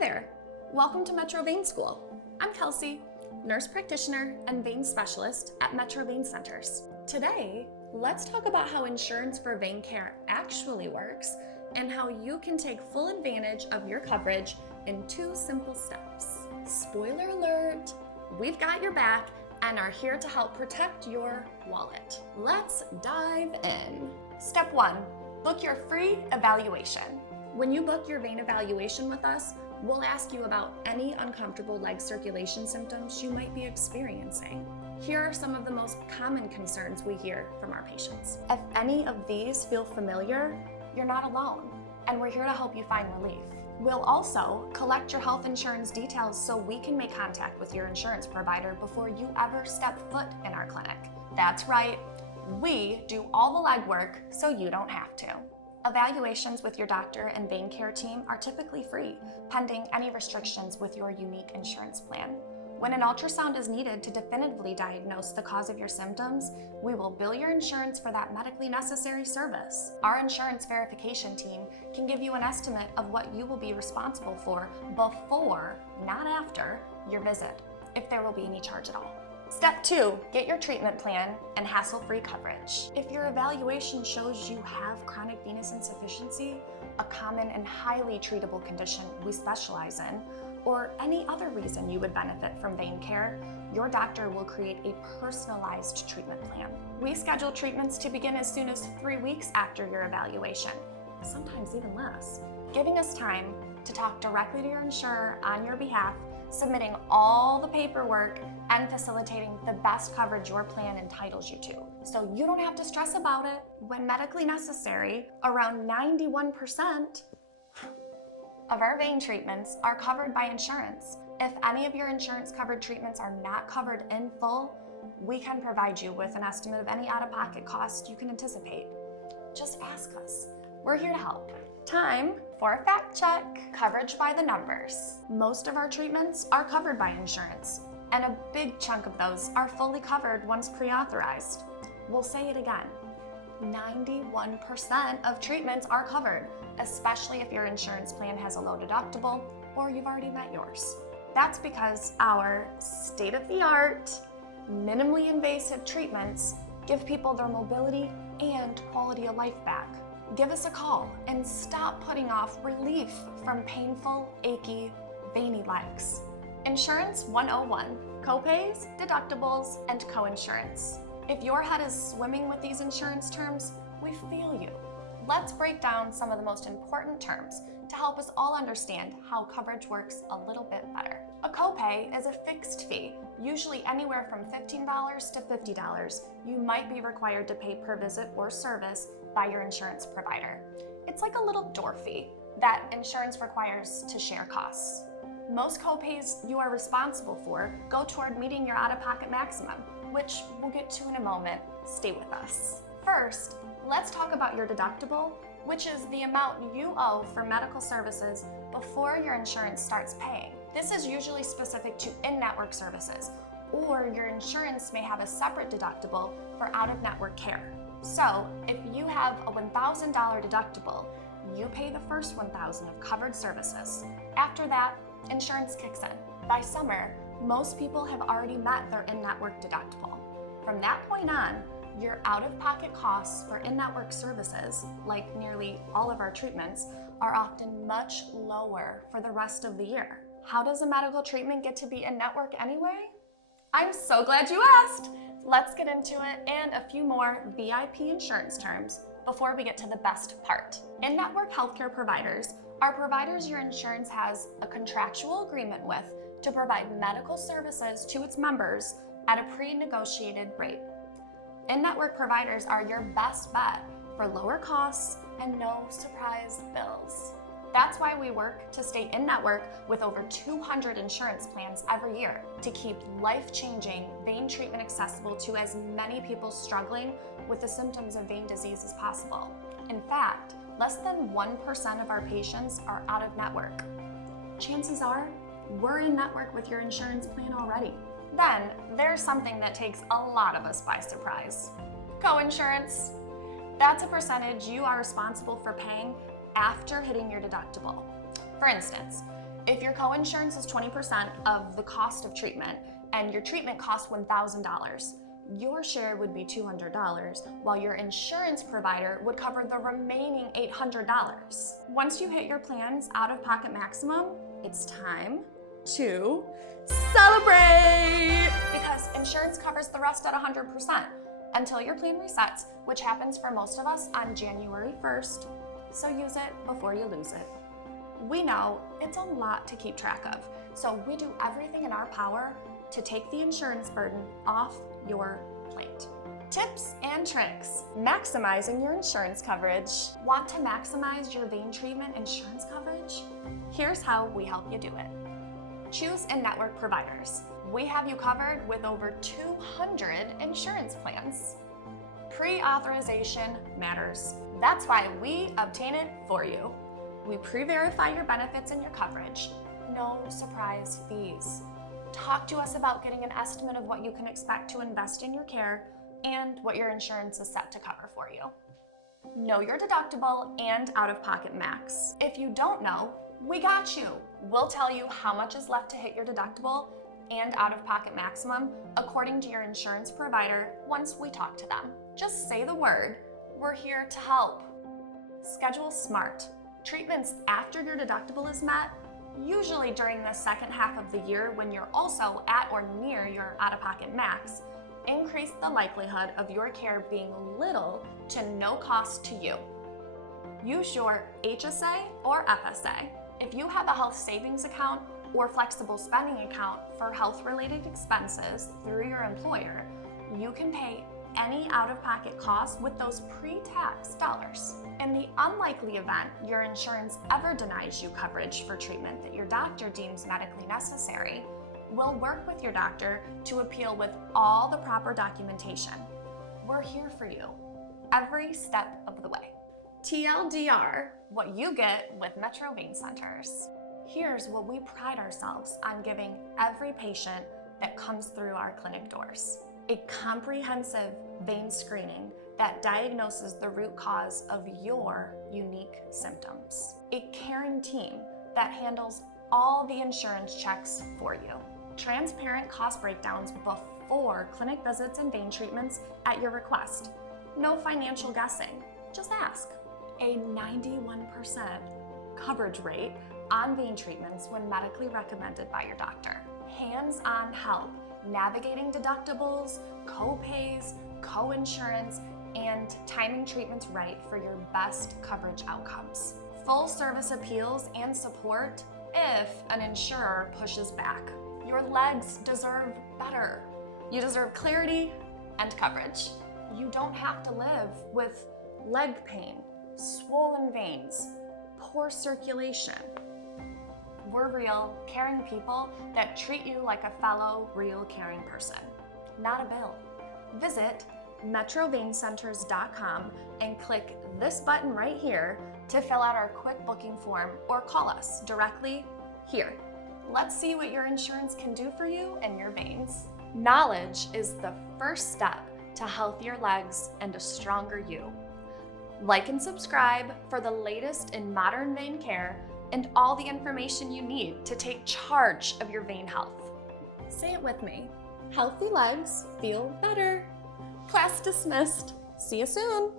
there, welcome to Metro Vein School. I'm Kelsey, nurse practitioner and vein specialist at Metro Vein Centers. Today, let's talk about how insurance for vein care actually works and how you can take full advantage of your coverage in 2 simple steps. Spoiler alert, we've got your back and are here to help protect your wallet. Let's dive in. Step 1, book your free evaluation. When you book your vein evaluation with us, we'll ask you about any uncomfortable leg circulation symptoms you might be experiencing. Here are some of the most common concerns we hear from our patients. If any of these feel familiar, you're not alone, and we're here to help you find relief. We'll also collect your health insurance details so we can make contact with your insurance provider before you ever step foot in our clinic. That's right, we do all the legwork so you don't have to. Evaluations with your doctor and vein care team are typically free, pending any restrictions with your unique insurance plan. When an ultrasound is needed to definitively diagnose the cause of your symptoms, we will bill your insurance for that medically necessary service. Our insurance verification team can give you an estimate of what you will be responsible for before, not after, your visit, if there will be any charge at all. Step 2, get your treatment plan and hassle-free coverage. If your evaluation shows you have chronic venous insufficiency, a common and highly treatable condition we specialize in, or any other reason you would benefit from vein care, your doctor will create a personalized treatment plan. We schedule treatments to begin as soon as 3 weeks after your evaluation, sometimes even less, giving us time to talk directly to your insurer on your behalf, submitting all the paperwork and facilitating the best coverage your plan entitles you to. So you don't have to stress about it. When medically necessary, around 91% of our vein treatments are covered by insurance. If any of your insurance covered treatments are not covered in full, we can provide you with an estimate of any out-of-pocket cost you can anticipate. Just ask us. We're here to help. Time for a fact check. Coverage by the numbers. Most of our treatments are covered by insurance, and a big chunk of those are fully covered once pre-authorized. We'll say it again. 91% of treatments are covered, especially if your insurance plan has a low deductible or you've already met yours. That's because our state-of-the-art, minimally invasive treatments give people their mobility and quality of life back. Give us a call and stop putting off relief from painful, achy, veiny legs. Insurance 101, copays, deductibles, and coinsurance. If your head is swimming with these insurance terms, we feel you. Let's break down some of the most important terms to help us all understand how coverage works a little bit better. A copay is a fixed fee, usually anywhere from $15 to $50 you might be required to pay per visit or service by your insurance provider. It's like a little door fee that insurance requires to share costs. Most copays you are responsible for go toward meeting your out-of-pocket maximum, which we'll get to in a moment. Stay with us. First, let's talk about your deductible, which is the amount you owe for medical services before your insurance starts paying. This is usually specific to in-network services, or your insurance may have a separate deductible for out-of-network care. So, if you have a $1,000 deductible, you pay the first $1,000 of covered services. After that, insurance kicks in. By summer, most people have already met their in-network deductible. From that point on, your out-of-pocket costs for in-network services, like nearly all of our treatments, are often much lower for the rest of the year. How does a medical treatment get to be in-network anyway? I'm so glad you asked! Let's get into it and a few more VIP insurance terms before we get to the best part. In-network healthcare providers are providers your insurance has a contractual agreement with to provide medical services to its members at a pre-negotiated rate. In-network providers are your best bet for lower costs and no surprise bills. That's why we work to stay in-network with over 200 insurance plans every year to keep life-changing vein treatment accessible to as many people struggling with the symptoms of vein disease as possible. In fact, less than 1% of our patients are out of network. Chances are, we're in network with your insurance plan already. Then, there's something that takes a lot of us by surprise. Coinsurance. That's a percentage you are responsible for paying after hitting your deductible. For instance, If your coinsurance is 20% of the cost of treatment and your treatment costs $1,000, your share would be $200, while your insurance provider would cover the remaining $800. Once you hit your plan's out-of-pocket maximum, it's time to celebrate! Because insurance covers the rest at 100% until your plan resets, which happens for most of us on January 1st. So use it before you lose it. We know it's a lot to keep track of, so we do everything in our power to take the insurance burden off your plate. Tips and tricks. Maximizing your insurance coverage. Want to maximize your vein treatment insurance coverage? Here's how we help you do it. Choose in-network providers. We have you covered with over 200 insurance plans. Pre-authorization matters. That's why we obtain it for you. We pre-verify your benefits and your coverage. No surprise fees. Talk to us about getting an estimate of what you can expect to invest in your care and what your insurance is set to cover for you. Know your deductible and out-of-pocket max. If you don't know, we got you. We'll tell you how much is left to hit your deductible and out-of-pocket maximum according to your insurance provider once we talk to them. Just say the word. We're here to help. Schedule smart. Treatments after your deductible is met, usually during the second half of the year when you're also at or near your out-of-pocket max, increase the likelihood of your care being little to no cost to you. Use your HSA or FSA. If you have a health savings account or flexible spending account for health-related expenses through your employer, you can pay any out-of-pocket costs with those pre-tax dollars. In the unlikely event your insurance ever denies you coverage for treatment that your doctor deems medically necessary, we'll work with your doctor to appeal with all the proper documentation. We're here for you every step of the way. TLDR, what you get with Metro Vein Centers. Here's what we pride ourselves on giving every patient that comes through our clinic doors. A comprehensive vein screening that diagnoses the root cause of your unique symptoms. A caring team that handles all the insurance checks for you. Transparent cost breakdowns before clinic visits and vein treatments at your request. No financial guessing, just ask. A 91% coverage rate on vein treatments when medically recommended by your doctor. Hands-on help navigating deductibles, co-pays, co-insurance, and timing treatments right for your best coverage outcomes. Full service appeals and support if an insurer pushes back. Your legs deserve better. You deserve clarity and coverage. You don't have to live with leg pain, swollen veins, poor circulation. We're real, caring people that treat you like a fellow real caring person, not a bill. Visit metroveincenters.com and click this button right here to fill out our quick booking form or call us directly here. Let's see what your insurance can do for you and your veins. Knowledge is the first step to healthier legs and a stronger you. Like and subscribe for the latest in modern vein care and all the information you need to take charge of your vein health. Say it with me. Healthy legs feel better. Class dismissed. See you soon.